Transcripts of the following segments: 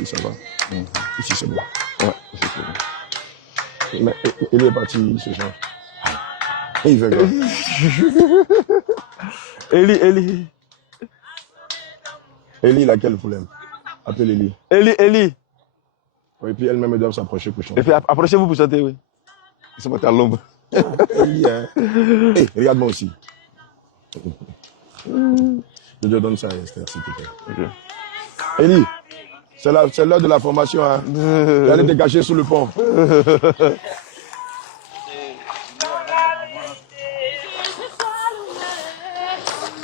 Ici, ça va. Ici, c'est bon. Ouais, ici, c'est bon. Mais il est parti ce soir. Il fait quoi? Eli. Eli, il a quel problème? Appelle Eli. Eli. Oui, et puis elle-même doit s'approcher pour chanter. Et puis approchez-vous pour chanter, oui. Ils sont pas à l'ombre. Eli, hein. Hey, regarde-moi aussi. Je te donne ça à Esther, s'il te plaît. Okay. Eli, c'est l'heure de la formation. Hein. Tu allais te cacher sous le pont.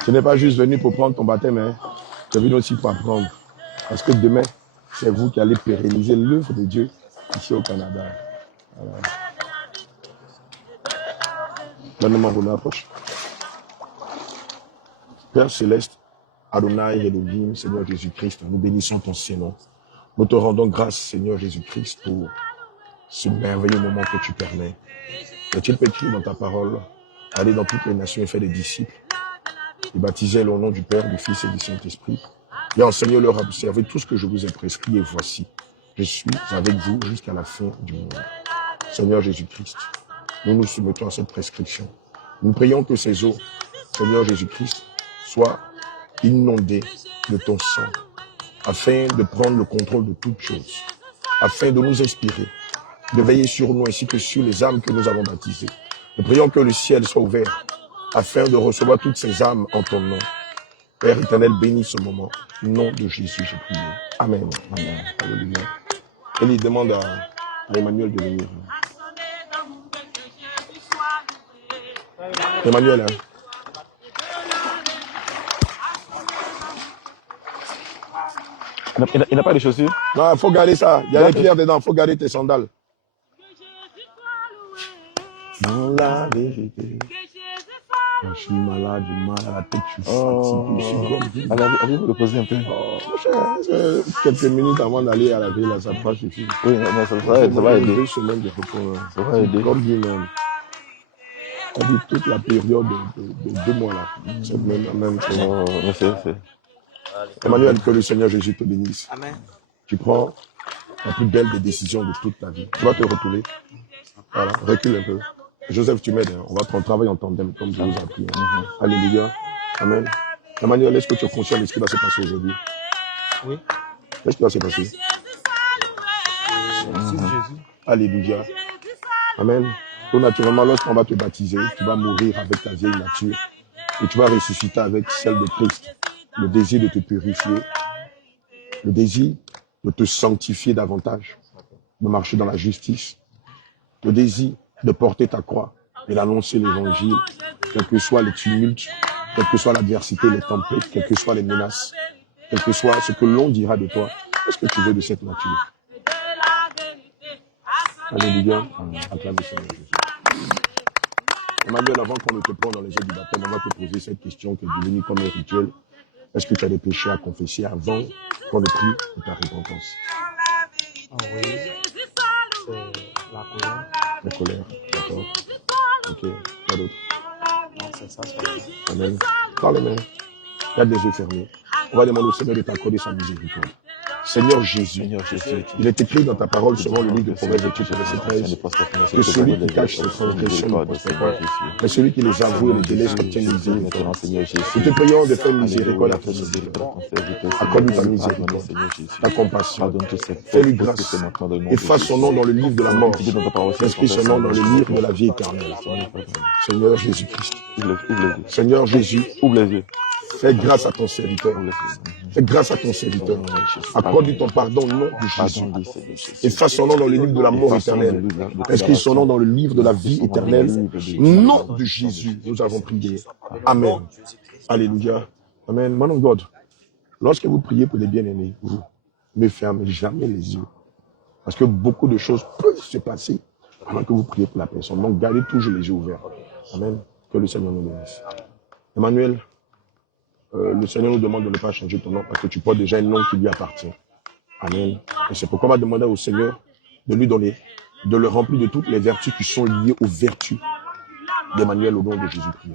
Tu n'es pas juste venu pour prendre ton baptême, hein. Tu es venu aussi pour apprendre. Parce que demain, c'est vous qui allez pérenniser l'œuvre de Dieu ici au Canada. Voilà. Donne-moi vos mains, approche. Père Céleste, Adonai, Elohim, Seigneur Jésus-Christ, nous bénissons ton Saint-Nom. Nous te rendons grâce, Seigneur Jésus-Christ, pour ce merveilleux moment que tu permets. Est-il écrit dans ta parole, aller dans toutes les nations et faire des disciples, et baptiser au nom du Père, du Fils et du Saint-Esprit, et enseignez-leur à observer tout ce que je vous ai prescrit, et voici, je suis avec vous jusqu'à la fin du monde. Seigneur Jésus-Christ, nous nous soumettons à cette prescription. Nous prions que ces eaux, Seigneur Jésus-Christ, soient inondées de ton sang, afin de prendre le contrôle de toutes choses, afin de nous inspirer, de veiller sur nous ainsi que sur les âmes que nous avons baptisées. Nous prions que le ciel soit ouvert, afin de recevoir toutes ces âmes en ton nom. Père éternel, bénis ce moment. Au nom de Jésus, j'ai prié. Amen. Amen. Alléluia. Élie, demande à Emmanuel de venir. Emmanuel, hein? Il n'a pas de chaussures? Non, il faut garder ça. Il y a les pierres dedans. Il faut garder tes sandales. Dans la vérité. Je suis malade, j'ai mal à la tête, je suis fatigué, je suis comme... Allez-vous reposer un peu? Quelques minutes avant d'aller à la ville, ça passe ici. Oui, mais ça va aider. 2 semaines de repos. Ça va aider. Comme lui-même. On dit toute la période de 2 mois là. C'est même c'est. Emmanuel, que le Seigneur Jésus te bénisse. Amen. Tu prends la plus belle des décisions de toute ta vie. Tu vas te retourner. Voilà, recule un peu. Joseph, tu m'aides. Hein. On va prendre travail en tandem, comme je vous ai appris. Hein. Alléluia. Amen. Emmanuel, est-ce que tu es conscient de ce qui va se passer aujourd'hui? Oui. Qu'est-ce qui va se passer? Jésus. Alléluia. Amen. Donc, naturellement, lorsqu'on va te baptiser, tu vas mourir avec ta vieille nature et tu vas ressusciter avec celle de Christ. Le désir de te purifier, le désir de te sanctifier davantage, de marcher dans la justice, le désir de porter ta croix et d'annoncer l'évangile, quels que soient les tumultes, quelle que soit l'adversité, les tempêtes, quelles que soient les menaces, quel que soit ce que l'on dira de toi. Qu'est-ce que tu veux de cette nature? Alléluia. Acclame le Seigneur Jésus. Emmanuel, avant qu'on ne te prenne dans les eaux du baptême, on va te poser cette question qui est devenue comme un rituel. Est-ce que tu as des péchés à confesser avant qu'on ne prie pour ta repentance? Ah oui, c'est la colère. La colère, d'accord. Ok, quoi d'autre? Non, c'est ça seulement. Amen. Parle les mains. Garde les yeux fermés. On va demander au Seigneur de t'accorder sa miséricorde. Seigneur Jésus, il est écrit dans ta parole selon le livre de Proverbes, verset 13, que celui qui cache ses transgressions ne prospère pas, mais celui qui les avoue et les délaisse obtient miséricorde. Nous te prions de faire miséricorde à ton serviteur. Accorde-lui ta miséricorde, ta compassion. Fais-lui grâce. Efface son nom dans le livre de la mort. Inscris son nom dans le livre de la vie éternelle. Seigneur Jésus-Christ. Seigneur Jésus, ouvre les yeux. Fais grâce à ton serviteur. Fais grâce à ton serviteur. Accorde-lui ton pardon au nom de Jésus. Efface son nom dans le livre de la mort éternelle. Inscris son nom dans le livre de la vie éternelle. Nom de Jésus, nous avons prié. Amen. Alléluia. Amen. Man of God, lorsque vous priez pour des bien-aimés, vous ne fermez jamais les yeux. Parce que beaucoup de choses peuvent se passer avant que vous priez pour la personne. Donc, gardez toujours les yeux ouverts. Amen. Que le Seigneur nous bénisse. Emmanuel, le Seigneur nous demande de ne pas changer ton nom parce que tu portes déjà un nom qui lui appartient. Amen. Et c'est pourquoi on va demander au Seigneur de lui donner, de le remplir de toutes les vertus qui sont liées aux vertus d'Emmanuel au nom de Jésus-Christ.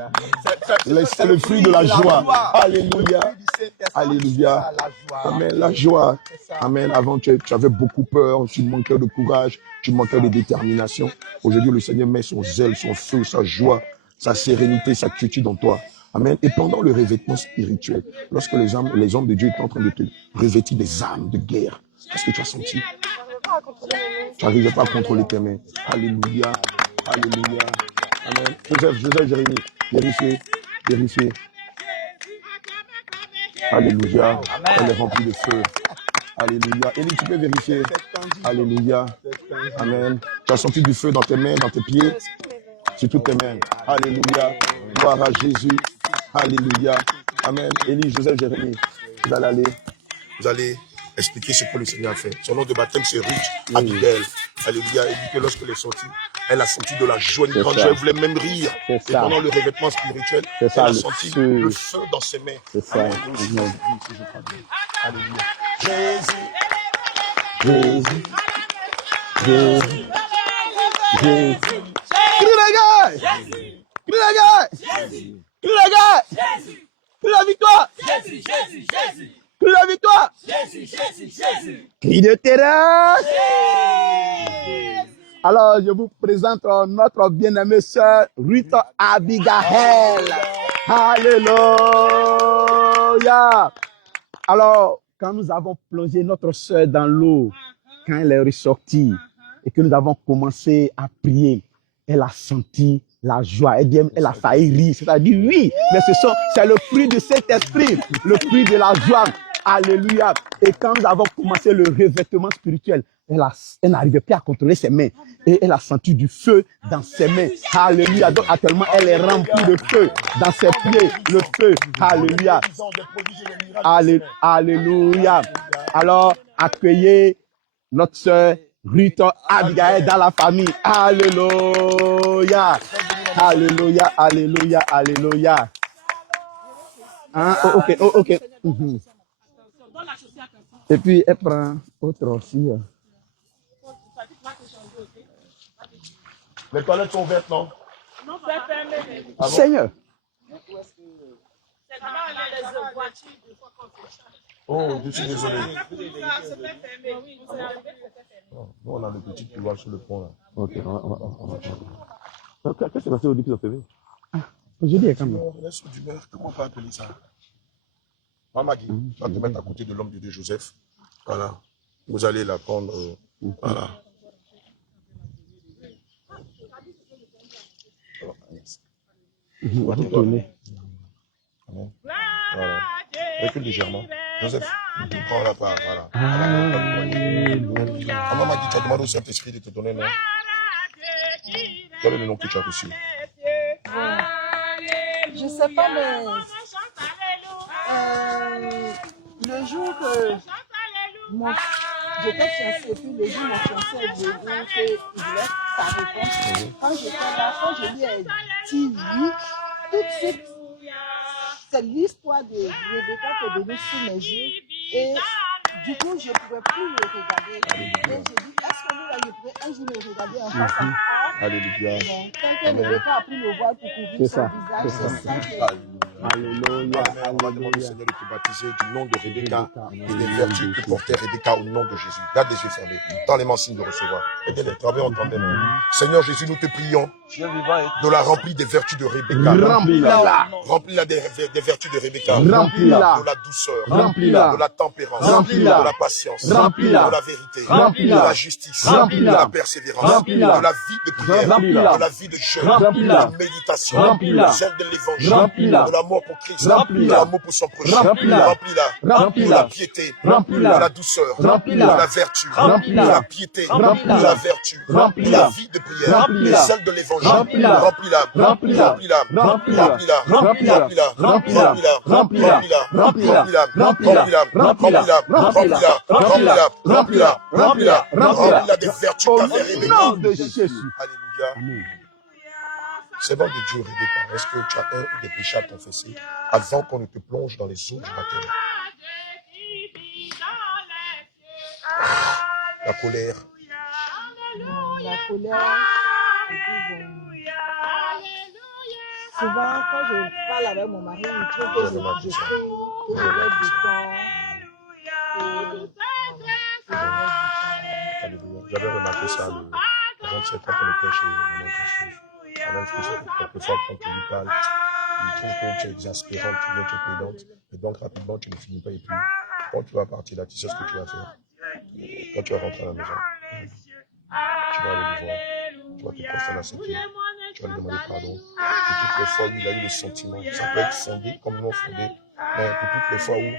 C'est le fruit de la joie. Alléluia. Alléluia. Amen. La joie. Amen. Avant, tu avais beaucoup peur, tu manquais de courage, tu manquais de détermination. Aujourd'hui, le Seigneur met son zèle, son feu, sa joie, sa sérénité, sa quiétude en toi. Amen. Et pendant le revêtement spirituel, lorsque les hommes de Dieu étaient en train de te revêtir des armes de guerre, qu'est-ce que tu as senti? Tu n'arrivais pas à contrôler tes mains. Alléluia. Alléluia. Amen. Joseph, Jérémie, vérifiez. Alléluia. Elle est remplie de feu. Alléluia. Élie, tu peux vérifier. Alléluia. Amen. Tu as senti du feu dans tes mains, dans tes pieds, sur toutes tes mains. Alléluia. Gloire à Jésus. Alléluia. Amen. Élie, Joseph, Jérémie, vous allez expliquer ce que le Seigneur a fait. Son nom de baptême, c'est Ruth Abigail. Alléluia. Elle dit que lorsqu'elle est sortie, elle a senti de la joie, une grande joie. Elle voulait même rire. Et pendant le revêtement spirituel, elle a senti le feu dans ses mains. C'est ça. Alléluia. Jésus. Jésus. Jésus. Jésus. Crie la gueule. Crie la gueule. Crie la gueule. Crie la victoire. Jésus. Jésus. Jésus. Crie la victoire. Jésus. Jésus. Jésus. Crie de terreur. Alors, je vous présente notre bien-aimée sœur Ruth Abigail. Alléluia. Alors, quand nous avons plongé notre sœur dans l'eau, quand elle est ressortie et que nous avons commencé à prier, elle a senti la joie. Elle dit, elle a failli rire. C'est-à-dire, oui, mais c'est le fruit du Saint-Esprit, le fruit de la joie. Alléluia. Et quand nous avons commencé le revêtement spirituel, elle n'arrivait plus à contrôler ses mains. Et elle a senti du feu dans ses mains. Alléluia. Donc actuellement, elle est remplie de feu dans ses pieds. Le feu. Alléluia. Alléluia. Alors, accueillez notre sœur Ruth Abigail dans la famille. Alléluia. Alléluia. Alléluia. Alléluia. Hein? Ok. Et puis, elle prend autre aussi. Les toilettes sont ouvertes, non? Non, c'est fermé. Ah bon? Seigneur. Oh, je suis désolé. Nous, on a le petit couloir sur le pont, là. Ok, on va. Qu'est-ce qui s'est passé au début de la TV? Aujourd'hui, quand même. Comment on peut appeler ça? Maman Guy, tu vas te mettre à côté de l'homme de Dieu Joseph. Voilà. Vous allez la prendre. Voilà. On va te tourner. Voilà. Recule légèrement. Joseph, prends la part. Voilà. Maman Guy, tu as demandé au Saint-Esprit de te donner un nom. Quel est le nom que tu as reçu? Je ne sais pas, mais le jour que j'étais fiancée, puis le jour où mon fiancé est venu, qu'il voulait sa réponse, quand j'étais là, quand je lui ai dit oui, tout de suite, c'est l'histoire de Rebecca qui est venue sous mes yeux. Et du coup, je ne pouvais plus le regarder. Et j'ai dit, est-ce que nous, je pourrais un jour le regarder en face à face? Alléluia. Quand Rebecca a pris le voile pour couvrir son visage, c'est ça que... Alléluia. On va demander au Seigneur de te baptiser du nom de Rebecca et des vertus que portait Rebecca au nom de Jésus. Garde les yeux fermés. Tends les mains signe de recevoir. Aidez-les, travaillez en tandem. Seigneur Jésus, nous te prions de la remplir des vertus de Rebecca. Remplis-la. Remplis-la des vertus de Rebecca. Remplis-la. De la douceur. Remplis-la. De la tempérance. Remplis-la. De la patience. Remplis-la. De la vérité. Remplis-la. De la justice. Remplis-la. De la persévérance. Remplis-la. De la vie de prière. Remplis-la. De la vie de jeûne. Remplis-la. De méditation. Remplis-la. Celle de l'évangile. Remplis-la. De l'amour pour Christ. Remplis-la. De l'amour pour son prochain. Remplis-la. Remplis-la. Remplis-la. De la piété. Remplis-la. De la douceur. Remplis-la. De la vertu. Remplis-la. De la piété. Remplis-la. De la vertu. Remplis-la. De la vie de prière. Remplis-la. Celle de l'évangile. Remplis-la. Remplis-la. Remplis-la. Remplis-la. Remplis-la. Remplis-la. Remplis-la. Remplis-la. Remplis-la. Remplis-la. Remplis-la. Remplis-la. Remplis-la. Remplis-la. Remplis-la. Remplis-la des vertus qu'a fait Rebecca. De Jésus. Alléluia. Seigneur de Dieu, Rebecca, est-ce que tu as un des péchés à confesser avant qu'on ne te plonge dans les eaux du baptême? La colère. La colère. souvent, quand je parle avec mon mari, il trouve que je fais, que je laisse du temps. Alléluia. J'avais remarqué ça le 27 ans qu'on était chez Maman Christophe. La même chose, quelquefois quand tu lui parles, il trouve que tu es exaspérante, tu es pédante, et donc rapidement tu ne finis pas. Et puis, quand tu vas partir là, tu sais ce que tu vas faire. Quand tu vas rentrer à la maison, tu vas aller le voir, tu vas te prosterner à ses pieds, tu vas lui demander pardon. Et toutes les fois où il a eu le sentiment, ça peut être fondé comme non fondé, mais pour toutes les fois où,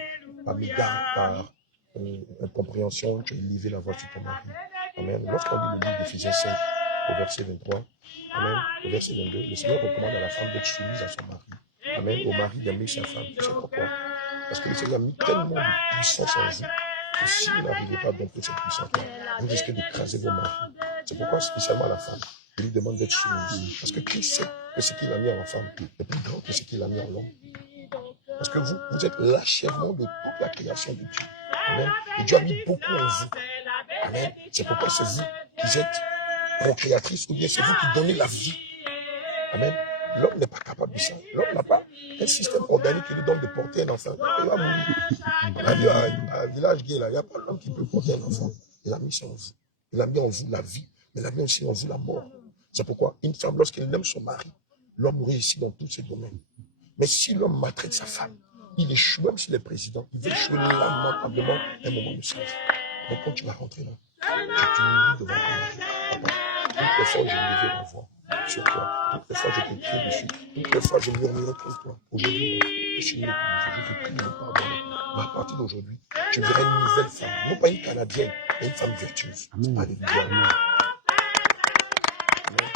par mégare, par incompréhension, tu as élevé la voix sur ton mari. Amen. Lorsqu'on lit le livre d'Éphésiens 5, au verset 23, Amen, au verset 22, le Seigneur recommande à la femme d'être soumise à son mari. Amen. Au mari d'aimer sa femme. Tu sais pourquoi? Parce que le Seigneur a mis tellement de puissance en vous que si vous n'arrivez pas à dompter cette puissance-là, vous risquez d'écraser vos maris. C'est pourquoi, spécialement la femme, il lui demande d'être soumise. Parce que qui sait que ce qu'il a mis en femme est plus grand que ce qu'il a mis en l'homme? Parce que vous êtes l'achèvement de toute la création de Dieu. Amen. Et Dieu a mis beaucoup en vous. Amen. C'est pourquoi c'est vous qui êtes procréatrice ou bien c'est vous qui donnez la vie. Amen. L'homme n'est pas capable de ça. L'homme n'a pas un système organique qui lui donne de porter un enfant. Il va mourir. On a vu à un village gay là, il n'y a pas l'homme qui peut porter un enfant. Il a mis ça en vous. Il a mis en vous la vie, mais il a mis aussi en vous la mort. C'est pourquoi une femme, lorsqu'elle aime son mari, l'homme réussit dans tous ses domaines. Mais si l'homme maltraite sa femme, il échoue, même s'il est président, il va échouer lamentablement un moment de sens. Donc quand tu vas rentrer là, tu t'humilies devant ton mari. Papa, toutes les fois où je levé la voix sur toi, toutes les fois je te crie dessus, toutes les fois je murmurais contre toi. Aujourd'hui, je suis né pour je te prie de me pardonner. Mais à partir d'aujourd'hui, tu verras une nouvelle femme, non pas une Canadienne, mais une femme vertueuse. Alléluia. Amen.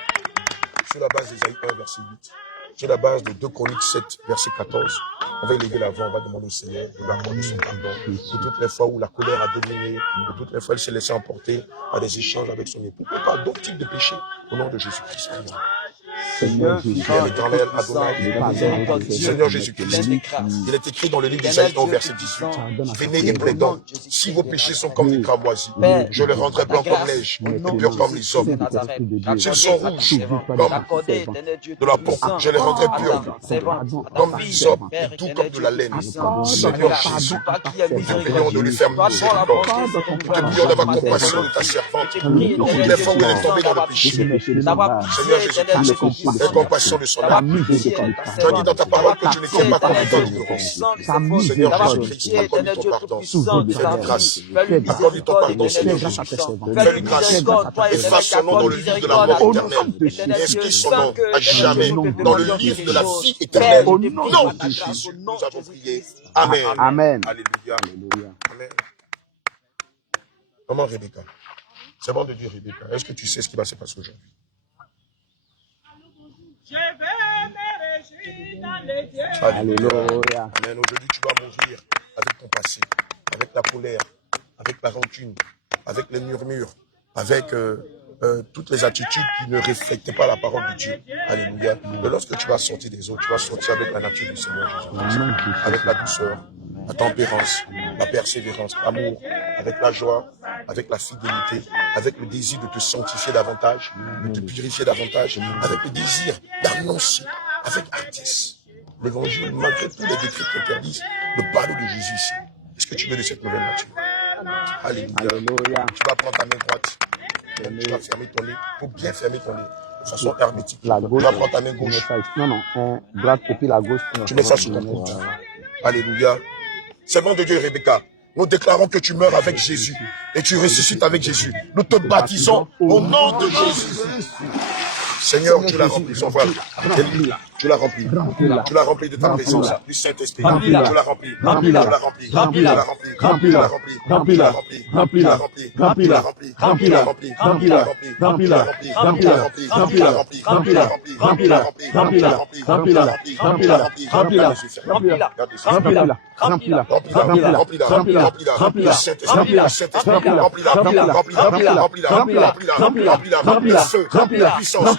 Sur la base d'Ésaïe 1, verset 8, sur la base de 2 Chroniques 7, verset 14, on va élever la voix, on va demander au Seigneur de lui accorder son pardon pour toutes les fois où la colère a dominé, pour toutes les fois où elle s'est laissée emporter par des échanges avec son époux, par d'autres types de péchés, au nom de Jésus-Christ. Seigneur éternel, Adonai, Seigneur Jésus-Christ, il est écrit dans le livre d'Ésaïe 1, verset 18, venez et plaidons, si vos péchés sont comme des cramoisis, je les rendrai blancs comme neige et purs comme les hommes. S'ils sont rouges comme de la pourpre, je les rendrai purs comme des hommes et tout comme de la laine. Seigneur Jésus, nous te prions de lui faire miséricorde. Nous te prions d'avoir compassion de ta servante. Toutes les fois où elle est tombée dans le péché. Seigneur Jésus-Christ, aie compassion de son âme. Tu as dit dans ta parole que tu ne tiens pas comme étant l'ignorance. Seigneur Jésus-Christ, accorde-lui ton pardon. Fais-lui grâce. Accorde-lui ton pardon, Seigneur Jésus-Christ. Fais-lui grâce. Efface son nom dans le livre de la mort éternelle. Et inscris son nom à jamais dans le livre de la vie éternelle. Au nom de Jésus, nous avons prié. Amen. Amen. Alléluia. Amen. Maman Rebecca, c'est bon de dire Rebecca. Est-ce que tu sais ce qui va se passer aujourd'hui? Alléluia. Amen. Aujourd'hui, tu vas mourir avec ton passé, avec la colère, avec la rancune, avec les murmures, avec toutes les attitudes qui ne reflètent pas la parole de Dieu. Alléluia. Et lorsque tu vas sortir des eaux, tu vas sortir avec la nature du Seigneur Jésus, avec la douceur, la tempérance, la persévérance, l'amour, avec la joie, avec la fidélité, avec le désir de te sanctifier davantage, de te purifier davantage, avec le désir d'annoncer avec hardiesse l'évangile, malgré tous les décrets qui interdisent le ballot de Jésus ici. Est-ce que tu veux de cette nouvelle nature? Alléluia. Tu vas prendre ta main droite, tu vas fermer ton nez, pour bien fermer ton nez, de façon hermétique. Tu vas prendre ta main gauche. Non, droite et puis la gauche. Tu mets ça sur ton coude. Alléluia. C'est le nom de Dieu, Rebecca. Nous déclarons que tu meurs avec Jésus et tu ressuscites avec Jésus. Nous te baptisons au nom de Jésus. Seigneur, tu l'as rempli, son voile. Tu l'as rempli. Tu l'as rempli de ta présence, du Saint-Esprit. Tu l'as rempli. Tu l'as rempli. Tu l'as rempli. Tu l'as rempli. Tu l'as rempli. Tu l'as rempli. Tu l'as rempli. Tu l'as rempli. Tu l'as rempli. Tu l'as rempli. Tu l'as rempli. Tu l'as rempli. Tu l'as rempli. Tu l'as rempli. Tu l'as rempli. Tu l'as rempli. Tu l'as rempli. Tu l'as rempli. Remplis-la. Remplis-la. Remplis-la. Remplis-la. Remplis-la. Saint-Esprit. Saint-Esprit. Remplis-la. Remplis-la. Remplis-la. Remplis-la. Remplis-la. Remplis-la. Remplis-la. Remplis-la. Le feu. La puissance.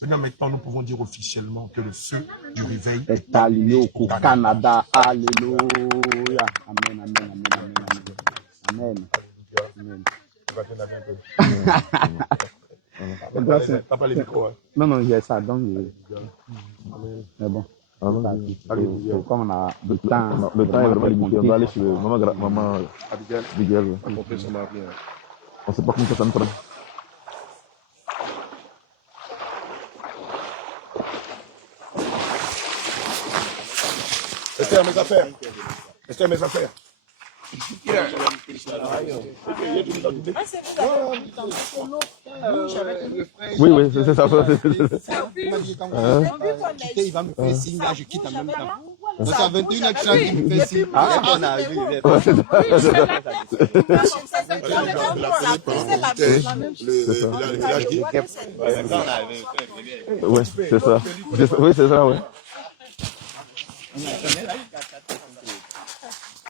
Maintenant, nous pouvons dire officiellement que le feu du réveil est allumé au Canada. Alléluia. Amen, amen, amen, amen, amen. Amen. T'as pas les micros, hein? Non, j'ai ça, donc mais bon. Comme on a le temps est vraiment limité, on doit aller chez maman Abigail. On ne sait pas comment ça me prend. Esther, mes affaires. Esther, mes affaires. Oui, c'est ça. Il va me faire signe, là, je quitte en même temps. C'est à 21h30 qu'il me fait signe. On a vu. Oui, c'est ça. Oui, c'est ça, ouais.